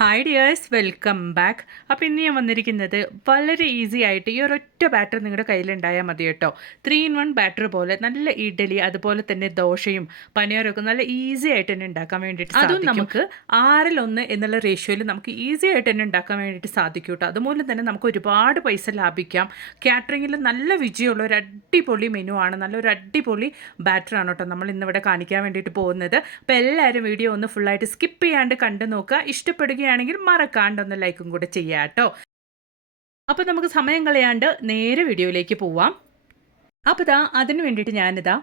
Hi dears welcome back അപ്പോൾ ഇന്ന് ഞാൻ വന്നിരിക്കുന്നത് വളരെ ഈസി ആയിട്ട് ഈ ഒരൊറ്റ ബാറ്റർ നിങ്ങളുടെ കയ്യിലുണ്ടായാൽ മതി കേട്ടോ. ത്രീ ഇൻ വൺ ബാറ്റർ പോലെ നല്ല ഇഡലി അതുപോലെ തന്നെ ദോശയും പനിയാരൊക്കെ നല്ല ഈസി ആയിട്ട് തന്നെ ഉണ്ടാക്കാൻ വേണ്ടിയിട്ട് അതും നമുക്ക് ആറിലൊന്ന് എന്നുള്ള റേഷ്യോയിൽ നമുക്ക് ഈസി ആയിട്ട് തന്നെ ഉണ്ടാക്കാൻ വേണ്ടിയിട്ട് സാധിക്കും കേട്ടോ. അതുമൂലം തന്നെ നമുക്ക് ഒരുപാട് പൈസ ലാഭിക്കാം. കാറ്ററിങ്ങിൽ നല്ല വിജയമുള്ള ഒരു അടിപൊളി മെനു ആണ്. നല്ലൊരു അടിപൊളി ബാറ്ററാണ് കേട്ടോ നമ്മൾ ഇന്നിവിടെ കാണിക്കാൻ വേണ്ടിയിട്ട് പോകുന്നത്. അപ്പോൾ എല്ലാവരും വീഡിയോ ഒന്ന് ഫുള്ളായിട്ട് സ്കിപ്പ് ചെയ്യാണ്ട് കണ്ടു നോക്കുക. ഇഷ്ടപ്പെടുകയാണെങ്കിൽ മറക്കാണ്ട് ഒന്ന് ലൈക്കും കൂടെ ചെയ്യാം കേട്ടോ. അപ്പോൾ നമുക്ക് സമയം കളയാണ്ട് നേരെ വീഡിയോയിലേക്ക് പോവാം. അപ്പോൾ ഇതാ അതിന് വേണ്ടിയിട്ട് ഞാനിതാ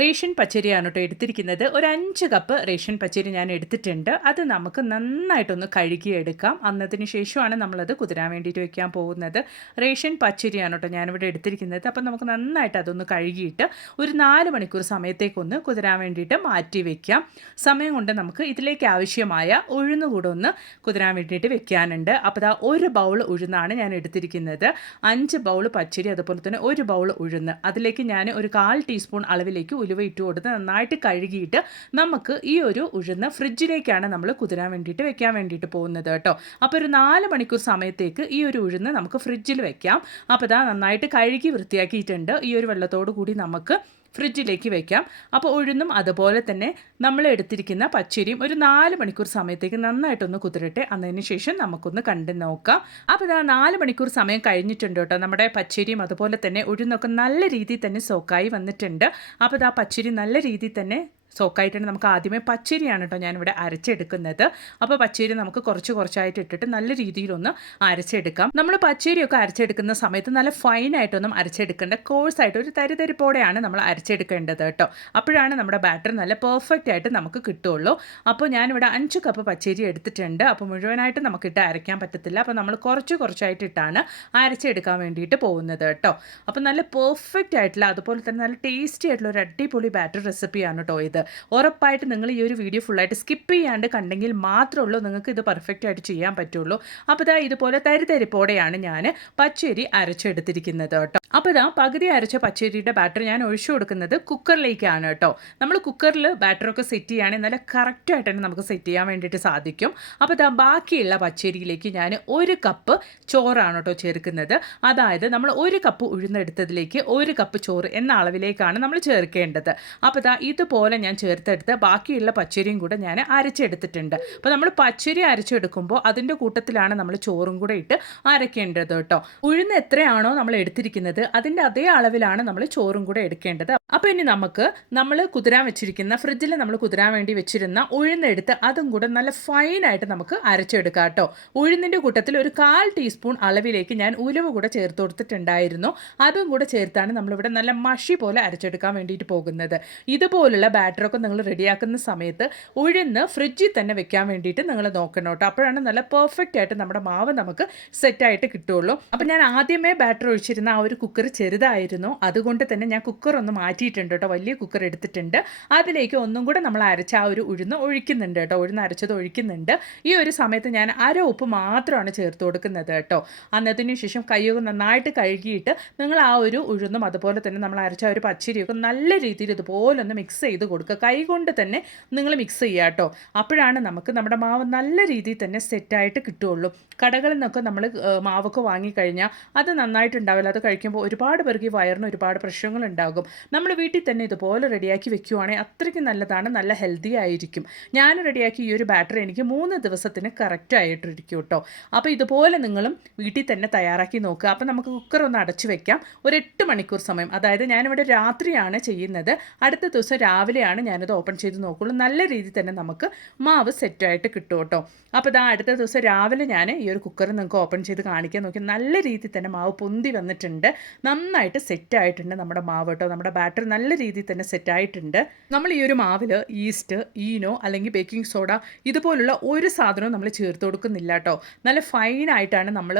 റേഷൻ പച്ചരിയാണ് കേട്ടോ എടുത്തിരിക്കുന്നത്. ഒരു അഞ്ച് കപ്പ് റേഷൻ പച്ചരി ഞാൻ എടുത്തിട്ടുണ്ട്. അത് നമുക്ക് നന്നായിട്ടൊന്ന് കഴുകിയെടുക്കാം. അന്നതിന് ശേഷമാണ് നമ്മളത് കുതിരാൻ വേണ്ടിയിട്ട് വയ്ക്കാൻ പോകുന്നത്. റേഷൻ പച്ചരിയാണ് കേട്ടോ ഞാനിവിടെ എടുത്തിരിക്കുന്നത്. അപ്പം നമുക്ക് നന്നായിട്ട് അതൊന്ന് കഴുകിയിട്ട് ഒരു നാല് മണിക്കൂർ സമയത്തേക്കൊന്ന് കുതിരാൻ വേണ്ടിയിട്ട് മാറ്റി വയ്ക്കാം സമയം കൊണ്ട് നമുക്ക് ഇതിലേക്ക് ആവശ്യമായ ഉഴുന്ന് കൂടെ ഒന്ന് കുതിരാൻ വേണ്ടിയിട്ട് വെക്കാനുണ്ട്. അപ്പോൾ ദാ ഒരു ബൗൾ ഉഴുന്നാണ് ഞാൻ എടുത്തിരിക്കുന്നത്. അഞ്ച് ബൗൾ പച്ചരി അതുപോലെ തന്നെ ഒരു ബൗൾ ഉഴുന്ന്. അതിലേക്ക് ഞാൻ ഒരു കാൽ ടീസ്പൂൺ അളവിലേക്ക് ഉലുവ ഇട്ട് കൊടുത്ത് നന്നായിട്ട് കഴുകിയിട്ട് നമുക്ക് ഈ ഒരു ഉഴുന്ന് ഫ്രിഡ്ജിലേക്കാണ് നമ്മൾ കുതിരാൻ വേണ്ടിയിട്ട് വെക്കാൻ വേണ്ടിയിട്ട് പോകുന്നത് കേട്ടോ. അപ്പോൾ ഒരു നാല് മണിക്കൂർ സമയത്തേക്ക് ഈ ഒരു ഉഴുന്ന് നമുക്ക് ഫ്രിഡ്ജിൽ വെക്കാം. അപ്പോൾ ഇതാ നന്നായിട്ട് കഴുകി വൃത്തിയാക്കിയിട്ടുണ്ട്. ഈ ഒരു വെള്ളത്തോടു കൂടി നമുക്ക് ഫ്രിഡ്ജിലേക്ക് വയ്ക്കാം അപ്പോൾ ഉഴുന്നും അതുപോലെ തന്നെ നമ്മൾ എടുത്തിരിക്കുന്ന പച്ചരിയും ഒരു നാല് മണിക്കൂർ സമയത്തേക്ക് നന്നായിട്ടൊന്ന് കുതിരട്ടെ. അതിന് ശേഷം നമുക്കൊന്ന് കണ്ടു നോക്കാം. അപ്പോൾ ഇതാ നാല് മണിക്കൂർ സമയം കഴിഞ്ഞിട്ടുണ്ട് കേട്ടോ. നമ്മുടെ പച്ചരിയും അതുപോലെ തന്നെ ഉഴുന്നൊക്കെ നല്ല രീതിയിൽ തന്നെ സോക്കായി വന്നിട്ടുണ്ട്. അപ്പോൾ ഇതാ പച്ചരി നല്ല രീതിയിൽ തന്നെ സോക്കായിട്ടാണ് നമുക്ക് ആദ്യമേ പച്ചരിയാണ് കേട്ടോ ഞാനിവിടെ അരച്ചെടുക്കുന്നത്. അപ്പോൾ പച്ചരി നമുക്ക് കുറച്ച് കുറച്ചായിട്ട് ഇട്ടിട്ട് നല്ല രീതിയിലൊന്ന് അരച്ചെടുക്കാം. നമ്മൾ പച്ചരിയൊക്കെ അരച്ചെടുക്കുന്ന സമയത്ത് നല്ല ഫൈനായിട്ടൊന്നും അരച്ചെടുക്കേണ്ട. കോഴ്സായിട്ട് ഒരു തരിതരിപ്പോടെയാണ് നമ്മൾ അരച്ചെടുക്കേണ്ടത് കേട്ടോ. അപ്പോഴാണ് നമ്മുടെ ബാറ്റർ നല്ല പെർഫെക്റ്റ് ആയിട്ട് നമുക്ക് കിട്ടുള്ളൂ. അപ്പോൾ ഞാനിവിടെ അഞ്ച് കപ്പ് പച്ചരി എടുത്തിട്ടുണ്ട്. അപ്പോൾ മുഴുവനായിട്ട് നമുക്കിട്ട് അരയ്ക്കാൻ പറ്റത്തില്ല. അപ്പോൾ നമ്മൾ കുറച്ച് കുറച്ചായിട്ടിട്ടാണ് അരച്ചെടുക്കാൻ വേണ്ടിയിട്ട് പോകുന്നത് കേട്ടോ. അപ്പോൾ നല്ല പെർഫെക്റ്റ് ആയിട്ടുള്ള അതുപോലെ തന്നെ നല്ല ടേസ്റ്റി ആയിട്ടുള്ള ഒരു അടിപൊളി ബാറ്റർ റെസിപ്പിയാണ് കേട്ടോ ഇത്. ഉറപ്പായിട്ട് നിങ്ങൾ ഈ ഒരു വീഡിയോ ഫുള്ളായിട്ട് സ്കിപ്പ് ചെയ്യാണ്ട് കണ്ടെങ്കിൽ മാത്രമേ ഉള്ളൂ നിങ്ങൾക്ക് ഇത് പെർഫെക്റ്റ് ആയിട്ട് ചെയ്യാൻ പറ്റുള്ളൂ. അപ്പോൾ ഇതാ ഇതുപോലെ തരിതരിപ്പോടെയാണ് ഞാൻ പച്ചരി അരച്ചെടുത്തിരിക്കുന്നത് കേട്ടോ. അപ്പോൾ ഇതാ പകുതി അരച്ച പച്ചരിയുടെ ബാറ്റർ ഞാൻ ഒഴിച്ചു കൊടുക്കുന്നത് കുക്കറിലേക്കാണ് കേട്ടോ. നമ്മൾ കുക്കറിൽ ബാറ്ററൊക്കെ സെറ്റ് ചെയ്യുകയാണെങ്കിൽ നല്ല കറക്റ്റായിട്ട് തന്നെ നമുക്ക് സെറ്റ് ചെയ്യാൻ വേണ്ടിയിട്ട് സാധിക്കും. അപ്പോൾ ഇതാ ബാക്കിയുള്ള പച്ചരിയിലേക്ക് ഞാൻ ഒരു കപ്പ് ചോറാണ് കേട്ടോ ചേർക്കുന്നത്. അതായത് നമ്മൾ ഒരു കപ്പ് ഉഴുന്നെടുത്തതിലേക്ക് ഒരു കപ്പ് ചോറ് എന്ന അളവിലേക്കാണ് നമ്മൾ ചേർക്കേണ്ടത്. അപ്പോൾ ഇതാ ഇതുപോലെ ഞാൻ ചേർത്തെടുത്ത് ബാക്കിയുള്ള പച്ചരിയും കൂടെ ഞാൻ അരച്ചെടുത്തിട്ടുണ്ട്. അപ്പോൾ നമ്മൾ പച്ചരി അരച്ചെടുക്കുമ്പോൾ അതിന്റെ കൂട്ടത്തിലാണ് നമ്മൾ ചോറും കൂടെ ഇട്ട് അരയ്ക്കേണ്ടത് കേട്ടോ. ഉഴുന്ന് എത്രയാണോ നമ്മൾ എടുത്തിരിക്കുന്നത് അതിന്റെ അതേ അളവിലാണ് നമ്മൾ ചോറും കൂടെ എടുക്കേണ്ടത്. അപ്പോൾ ഇനി നമുക്ക് നമ്മൾ കുതിരാൻ വെച്ചിരിക്കുന്ന ഫ്രിഡ്ജിൽ നമ്മൾ കുതിരാൻ വേണ്ടി വെച്ചിരുന്ന ഉഴുന്നെടുത്ത് അതും കൂടെ നല്ല ഫൈനായിട്ട് നമുക്ക് അരച്ചെടുക്കാം കേട്ടോ. ഉഴുന്നിന്റെ കൂട്ടത്തിൽ ഒരു കാൽ ടീസ്പൂൺ അളവിലേക്ക് ഞാൻ ഉലുവ കൂടെ ചേർത്ത് കൊടുത്തിട്ടുണ്ടായിരുന്നു. അതും കൂടെ ചേർത്താണ് നമ്മളിവിടെ നല്ല മഷി പോലെ അരച്ചെടുക്കാൻ വേണ്ടിയിട്ട് പോകുന്നത്. ഇതുപോലുള്ള ബാറ്ററൊക്കെ നിങ്ങൾ റെഡിയാക്കുന്ന സമയത്ത് ഉഴുന്ന് ഫ്രിഡ്ജിൽ തന്നെ വെക്കാൻ വേണ്ടിയിട്ട് നിങ്ങൾ നോക്കണം കേട്ടോ. അപ്പോഴാണ് നല്ല പെർഫെക്റ്റ് ആയിട്ട് നമ്മുടെ മാവ് നമുക്ക് സെറ്റായിട്ട് കിട്ടുള്ളൂ അപ്പോൾ ഞാൻ ആദ്യമേ ബാറ്റർ ഒഴിച്ചിരുന്ന ആ ഒരു കുക്കർ ചെറുതായിരുന്നു. അതുകൊണ്ട് തന്നെ ഞാൻ കുക്കർ ഒന്ന് മാറ്റിയിട്ടുണ്ട് കേട്ടോ. വലിയ കുക്കർ എടുത്തിട്ടുണ്ട്. അതിലേക്ക് ഒന്നും കൂടെ നമ്മൾ അരച്ച ആ ഒരു ഉഴുന്ന് ഒഴിക്കുന്നുണ്ട് കേട്ടോ. ഉഴുന്ന് അരച്ചത് ഒഴിക്കുന്നുണ്ട്. ഈ ഒരു സമയത്ത് ഞാൻ അര ഉപ്പ് മാത്രമാണ് ചേർത്ത് കൊടുക്കുന്നത് കേട്ടോ. അന്നതിന് ശേഷം കൈയൊക്കെ നന്നായിട്ട് കഴുകിയിട്ട് നിങ്ങൾ ആ ഒരു ഉഴുന്നും അതുപോലെ തന്നെ നമ്മൾ അരച്ച ഒരു പച്ചരിയൊക്കെ നല്ല രീതിയിൽ ഇതുപോലെ ഒന്ന് മിക്സ് ചെയ്ത് കൊടുക്കുക. കൈ കൊണ്ട് തന്നെ നിങ്ങൾ മിക്സ് ചെയ്യുക കേട്ടോ. അപ്പോഴാണ് നമുക്ക് നമ്മുടെ മാവ് നല്ല രീതിയിൽ തന്നെ സെറ്റായിട്ട് കിട്ടുകയുള്ളൂ. കടകളിൽ നിന്നൊക്കെ നമ്മൾ മാവൊക്കെ വാങ്ങിക്കഴിഞ്ഞാൽ അത് നന്നായിട്ടുണ്ടാവില്ല. അത് കഴിക്കുമ്പോൾ ഒരുപാട് പേർക്ക് ഈ വയറിന് ഒരുപാട് പ്രശ്നങ്ങൾ ഉണ്ടാകും. നമ്മൾ വീട്ടിൽ തന്നെ ഇതുപോലെ റെഡിയാക്കി വെക്കുവാണെങ്കിൽ അത്രയ്ക്ക് നല്ലതാണ്. നല്ല ഹെൽത്തി ആയിരിക്കും. ഞാൻ റെഡിയാക്കി ഈ ഒരു ബാറ്ററി എനിക്ക് മൂന്ന് ദിവസത്തിന് കറക്റ്റ് ആയിട്ടിരിക്കും കേട്ടോ. അപ്പോൾ ഇതുപോലെ നിങ്ങളും വീട്ടിൽ തന്നെ തയ്യാറാക്കി നോക്കുക. അപ്പോൾ നമുക്ക് കുക്കർ ഒന്ന് അടച്ചു വെക്കാം. ഒരു എട്ട് മണിക്കൂർ സമയം. അതായത് ഞാനിവിടെ രാത്രിയാണ് ചെയ്യുന്നത്. അടുത്ത ദിവസം രാവിലെയാണ് ഞാനത് ഓപ്പൺ ചെയ്ത് നോക്കുള്ളൂ. നല്ല രീതിയിൽ തന്നെ നമുക്ക് മാവ് സെറ്റായിട്ട് കിട്ടും കേട്ടോ. അപ്പോൾ ഇതാ അടുത്ത ദിവസം രാവിലെ ഞാൻ ഈ ഒരു കുക്കർ നിങ്ങൾക്ക് ഓപ്പൺ ചെയ്ത് കാണിക്കാൻ നോക്കി. നല്ല രീതിയിൽ തന്നെ മാവ് പൊന്തി വന്നിട്ടുണ്ട്. നന്നായിട്ട് സെറ്റായിട്ടുണ്ട് നമ്മുടെ മാവ് കേട്ടോ. നമ്മുടെ ബാറ്റർ നല്ല രീതിയിൽ തന്നെ സെറ്റായിട്ടുണ്ട് നമ്മൾ ഈ ഒരു മാവിൽ ഈസ്റ്റ് ഈനോ അല്ലെങ്കിൽ ബേക്കിംഗ് സോഡ ഇതുപോലുള്ള ഒരു സാധനവും നമ്മൾ ചേർത്ത് കൊടുക്കുന്നില്ല കേട്ടോ. നല്ല ഫൈനായിട്ടാണ് നമ്മൾ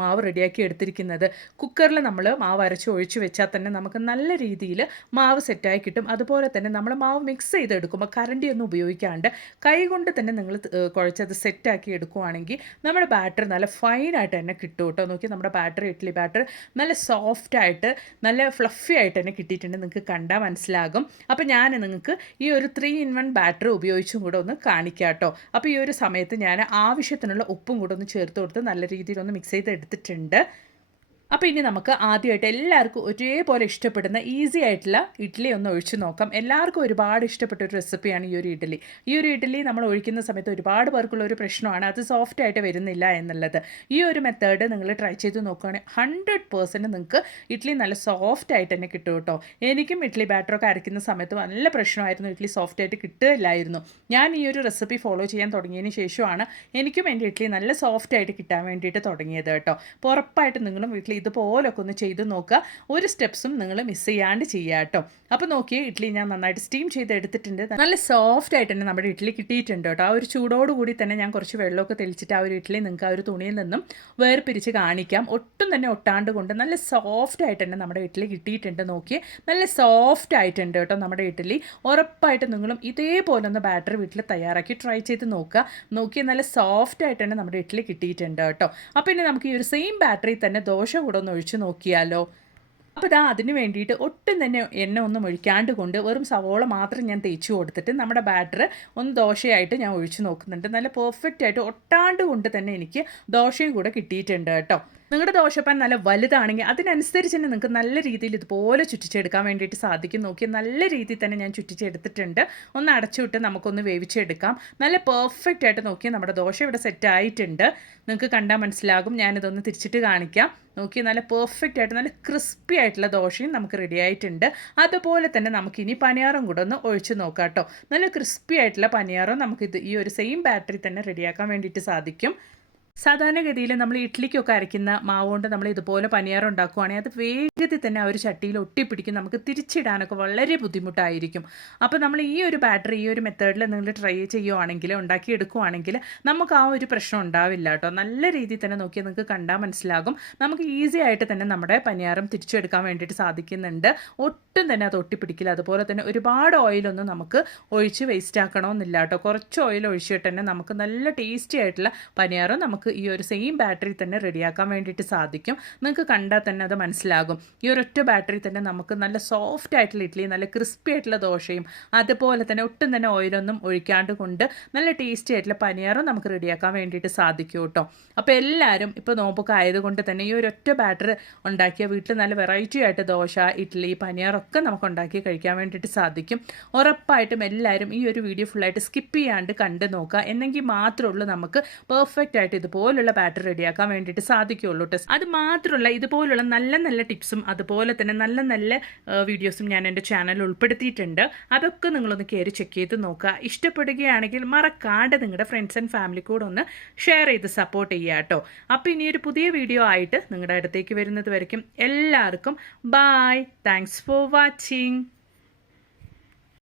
മാവ് റെഡിയാക്കി എടുത്തിരിക്കുന്നത്. കുക്കറിൽ നമ്മൾ മാവ് അരച്ച് ഒഴിച്ചു വെച്ചാൽ തന്നെ നമുക്ക് നല്ല രീതിയിൽ മാവ് സെറ്റായി കിട്ടും. അതുപോലെ തന്നെ നമ്മൾ മാവ് മിക്സ് ചെയ്തെടുക്കുമ്പോൾ കറണ്ടി ഒന്നും ഉപയോഗിക്കാണ്ട് കൈകൊണ്ട് തന്നെ നിങ്ങൾ കുഴച്ചത് സെറ്റാക്കി എടുക്കുവാണെങ്കിൽ നമ്മുടെ ബാറ്റർ നല്ല ഫൈനായിട്ട് തന്നെ കിട്ടും കേട്ടോ. നോക്കി നമ്മുടെ ബാറ്റർ ഇഡ്ഡലി ബാറ്റർ നല്ല സോഫ്റ്റ് ആയിട്ട് നല്ല ഫ്ലഫി ആയിട്ട് തന്നെ കിട്ടിയിട്ടുണ്ട്. നിങ്ങൾക്ക് കണ്ടാൽ മനസ്സിലാകും. അപ്പോൾ ഞാൻ നിങ്ങൾക്ക് ഈ ഒരു ത്രീ ഇൻ വൺ ബാറ്റർ ഉപയോഗിച്ചും കൂടെ ഒന്ന് കാണിക്കാം കേട്ടോ. അപ്പോൾ ഈ ഒരു സമയത്ത് ഞാൻ ആവശ്യത്തിനുള്ള ഉപ്പും കൂടെ ഒന്ന് ചേർത്ത് കൊടുത്ത് നല്ല രീതിയിൽ ഒന്ന് മിക്സ് ചെയ്ത് എടുത്തിട്ടുണ്ട് അപ്പോൾ ഇനി നമുക്ക് ആദ്യമായിട്ട് എല്ലാവർക്കും ഒരേപോലെ ഇഷ്ടപ്പെടുന്ന ഈസി ആയിട്ടുള്ള ഇഡ്ഡലി ഒന്ന് ഒഴിച്ചു നോക്കാം. എല്ലാവർക്കും ഒരുപാട് ഇഷ്ടപ്പെട്ട ഒരു റെസിപ്പിയാണ് ഈ ഒരു ഇഡ്ഡലി ഈ ഒരു ഇഡ്ഡലി നമ്മൾ ഒഴിക്കുന്ന സമയത്ത് ഒരുപാട് പേർക്കുള്ള ഒരു പ്രശ്നമാണ്. അത് സോഫ്റ്റ് ആയിട്ട് വരുന്നില്ല എന്നുള്ളത്. ഈ ഒരു മെത്തേഡ് നിങ്ങൾ ട്രൈ ചെയ്ത് നോക്കുകയാണെങ്കിൽ ഹൺഡ്രഡ് പേഴ്സന്റ് നിങ്ങൾക്ക് ഇഡ്ഡലി നല്ല സോഫ്റ്റ് ആയിട്ട് തന്നെ കിട്ടും കേട്ടോ. എനിക്കും ഇഡ്ഡലി ബാറ്ററൊക്കെ അരയ്ക്കുന്ന സമയത്ത് നല്ല പ്രശ്നമായിരുന്നു ഇഡ്ഡലി സോഫ്റ്റ് ആയിട്ട് കിട്ടുകയില്ലായിരുന്നു. ഞാൻ ഈ ഒരു റെസിപ്പി ഫോളോ ചെയ്യാൻ തുടങ്ങിയതിന് ശേഷമാണ് എനിക്കും എന്റെ ഇഡ്ഡലി നല്ല സോഫ്റ്റ് ആയിട്ട് കിട്ടാൻ വേണ്ടിയിട്ട് തുടങ്ങിയത് കേട്ടോ. അപ്പോൾ ഉറപ്പായിട്ട് നിങ്ങളും വീട്ടിൽ ഇതുപോലൊക്കെ ഒന്ന് ചെയ്ത് നോക്കുക. ഒരു സ്റ്റെപ്സും നിങ്ങൾ മിസ് ചെയ്യാണ്ട് ചെയ്യുക കേട്ടോ. അപ്പോൾ നോക്കിയേ ഇഡ്ഡലി ഞാൻ നന്നായിട്ട് സ്റ്റീം ചെയ്ത് എടുത്തിട്ടുണ്ട്. നല്ല സോഫ്റ്റ് ആയിട്ട് തന്നെ നമ്മുടെ ഇഡ്ഡലി കിട്ടിയിട്ടുണ്ട് കേട്ടോ. ആ ഒരു ചൂടോടുകൂടി തന്നെ ഞാൻ കുറച്ച് വെള്ളമൊക്കെ തെളിച്ചിട്ട് ആ ഒരു ഇഡ്ഡലി നിങ്ങൾക്ക് ആ ഒരു തുണിയിൽ നിന്നും വേർപിരിച്ച് കാണിക്കാം. ഒട്ടും തന്നെ ഒട്ടാണ്ട് കൊണ്ട് നല്ല സോഫ്റ്റ് ആയിട്ട് തന്നെ നമ്മുടെ ഇഡ്ഡലി കിട്ടിയിട്ടുണ്ട് നോക്കിയേ. നല്ല സോഫ്റ്റ് ആയിട്ടുണ്ട് കേട്ടോ നമ്മുടെ ഇഡ്ഡലി ഉറപ്പായിട്ട് നിങ്ങളും ഇതേപോലെ ഒന്ന് ബാറ്റർ വീട്ടിൽ തയ്യാറാക്കി ട്രൈ ചെയ്ത് നോക്കുക. നോക്കിയാൽ നല്ല സോഫ്റ്റ് ആയിട്ട് തന്നെ നമ്മുടെ ഇഡ്ഡലി കിട്ടിയിട്ടുണ്ട് കേട്ടോ. അപ്പോൾ ഇനി നമുക്ക് ഈ ഒരു സെയിം ബാറ്ററി തന്നെ ദോശ കൂടെ ഒന്ന് ഒഴിച്ച് നോക്കിയാലോ? അപ്പോൾ ഇതാ അതിന് വേണ്ടിയിട്ട് ഒട്ടും തന്നെ എണ്ണ ഒന്നും ഒഴിക്കാണ്ട് കൊണ്ട് വെറും സവോള മാത്രം ഞാൻ തേച്ച് കൊടുത്തിട്ട് നമ്മുടെ ബാറ്റർ ഒന്ന് ദോശയായിട്ട് ഞാൻ ഒഴിച്ച് നോക്കുന്നുണ്ട്. നല്ല പെർഫെക്റ്റ് ആയിട്ട് ഒട്ടാണ്ട് കൊണ്ട് തന്നെ എനിക്ക് ദോശയും കൂടെ കിട്ടിയിട്ടുണ്ട് കേട്ടോ. നിങ്ങളുടെ ദോശപ്പാൻ നല്ല വലുതാണെങ്കിൽ അതിനനുസരിച്ച് തന്നെ നിങ്ങൾക്ക് നല്ല രീതിയിൽ ഇതുപോലെ ചുറ്റിച്ചെടുക്കാൻ വേണ്ടിയിട്ട് സാധിക്കും. നോക്കി നല്ല രീതിയിൽ തന്നെ ഞാൻ ചുറ്റിച്ചെടുത്തിട്ടുണ്ട്. ഒന്ന് അടച്ചുവിട്ട് നമുക്കൊന്ന് വേവിച്ചെടുക്കാം. നല്ല പെർഫെക്റ്റ് ആയിട്ട് നോക്കി നമ്മുടെ ദോശ ഇവിടെ സെറ്റ് ആയിട്ടുണ്ട്. നിങ്ങൾക്ക് കണ്ടാൽ മനസ്സിലാകും. ഞാനിതൊന്ന് തിരിച്ചിട്ട് കാണിക്കാം. നോക്കി നല്ല പെർഫെക്റ്റ് ആയിട്ട് നല്ല ക്രിസ്പി ആയിട്ടുള്ള ദോശയും നമുക്ക് റെഡി ആയിട്ടുണ്ട്. അതുപോലെ തന്നെ നമുക്കിനി പനിയാറും കൂടെ ഒന്ന് ഒഴിച്ച് നോക്കാം കേട്ടോ. നല്ല ക്രിസ്പി ആയിട്ടുള്ള പനിയാറും നമുക്കിത് ഈ ഒരു സെയിം ബാറ്ററി തന്നെ റെഡിയാക്കാൻ വേണ്ടിയിട്ട് സാധിക്കും. സാധാരണഗതിയിൽ നമ്മൾ ഇഡ്ഡലിക്കൊക്കെ അരയ്ക്കുന്ന മാവ് കൊണ്ട് നമ്മൾ ഇതുപോലെ പനിയാരം ഉണ്ടാക്കുവാണെങ്കിൽ അത് വേഗത്തിൽ തന്നെ ആ ഒരു ചട്ടിയിൽ ഒട്ടിപ്പിടിക്കും. നമുക്ക് തിരിച്ചിടാനൊക്കെ വളരെ ബുദ്ധിമുട്ടായിരിക്കും. അപ്പോൾ നമ്മൾ ഈ ഒരു ബാറ്ററി ഈ ഒരു മെത്തേഡിൽ നിങ്ങൾ ട്രൈ ചെയ്യുവാണെങ്കിൽ ഉണ്ടാക്കിയെടുക്കുവാണെങ്കിൽ നമുക്ക് ആ ഒരു പ്രശ്നം ഉണ്ടാവില്ല കേട്ടോ. നല്ല രീതിയിൽ തന്നെ നോക്കിയാൽ നിങ്ങൾക്ക് കണ്ടാൽ മനസ്സിലാകും. നമുക്ക് ഈസി ആയിട്ട് തന്നെ നമ്മുടെ പനിയാരം തിരിച്ചെടുക്കാൻ വേണ്ടിയിട്ട് സാധിക്കുന്നുണ്ട്. ഒട്ടും തന്നെ അത് ഒട്ടിപ്പിടിക്കില്ല. അതുപോലെ തന്നെ ഒരുപാട് ഓയിലൊന്നും നമുക്ക് ഒഴിച്ച് വേസ്റ്റ് ആക്കണമെന്നില്ല കേട്ടോ. കുറച്ച് ഓയിൽ ഒഴിച്ചിട്ട് തന്നെ നമുക്ക് നല്ല ടേസ്റ്റി ആയിട്ടുള്ള പനിയാരം നമുക്ക് ഈ ഒരു സെയിം ബാറ്ററി തന്നെ റെഡിയാക്കാൻ വേണ്ടിയിട്ട് സാധിക്കും. നിങ്ങൾക്ക് കണ്ടാൽ തന്നെ അത് മനസ്സിലാകും. ഈ ഒരൊറ്റ ബാറ്ററി തന്നെ നമുക്ക് നല്ല സോഫ്റ്റ് ആയിട്ടുള്ള ഇഡ്ഡലി നല്ല ക്രിസ്പി ആയിട്ടുള്ള ദോശയും അതുപോലെ തന്നെ ഒട്ടും തന്നെ ഓയിലൊന്നും ഒഴിക്കാണ്ട് കൊണ്ട് നല്ല ടേസ്റ്റി ആയിട്ടുള്ള പനിയാറും നമുക്ക് റെഡിയാക്കാൻ വേണ്ടിയിട്ട് സാധിക്കും കേട്ടോ. അപ്പോൾ എല്ലാവരും ഇപ്പോൾ നോമ്പൊക്കെ ആയതുകൊണ്ട് തന്നെ ഈ ഒരൊറ്റ ബാറ്റർ ഉണ്ടാക്കിയ വീട്ടിൽ നല്ല വെറൈറ്റി ആയിട്ട് ദോശ ഇഡ്ഡലി പനിയാറൊക്കെ നമുക്ക് ഉണ്ടാക്കി കഴിക്കാൻ വേണ്ടിയിട്ട് സാധിക്കും. ഉറപ്പായിട്ടും എല്ലാവരും ഈ ഒരു വീഡിയോ ഫുള്ളായിട്ട് സ്കിപ്പ് ചെയ്യാണ്ട് കണ്ട് നോക്കുക. എന്നെങ്കിൽ മാത്രമേ ഉള്ളൂ നമുക്ക് പെർഫെക്റ്റ് ആയിട്ട് ഇതുപോലുള്ള ബാറ്റർ റെഡിയാക്കാൻ വേണ്ടിയിട്ട് സാധിക്കുകയുള്ളൂ ടെസ്റ്റ് അത് മാത്രമല്ല ഇതുപോലുള്ള നല്ല നല്ല ടിപ്സും അതുപോലെ തന്നെ നല്ല നല്ല വീഡിയോസും ഞാൻ എന്റെ ചാനലിൽ ഉൾപ്പെടുത്തിയിട്ടുണ്ട്. അതൊക്കെ നിങ്ങളൊന്ന് കയറി ചെക്ക് ചെയ്ത് നോക്കുക. ഇഷ്ടപ്പെടുകയാണെങ്കിൽ മറക്കാണ്ട് നിങ്ങളുടെ ഫ്രണ്ട്സ് ആൻഡ് ഫാമിലി കൂടെ ഒന്ന് ഷെയർ ചെയ്ത് സപ്പോർട്ട് ചെയ്യുക കേട്ടോ അപ്പോൾ ഇനി ഒരു പുതിയ വീഡിയോ ആയിട്ട് നിങ്ങളുടെ അടുത്തേക്ക് വരുന്നത് വരയ്ക്കും. എല്ലാവർക്കും ബായ് താങ്ക്സ് ഫോർ വാച്ചിങ്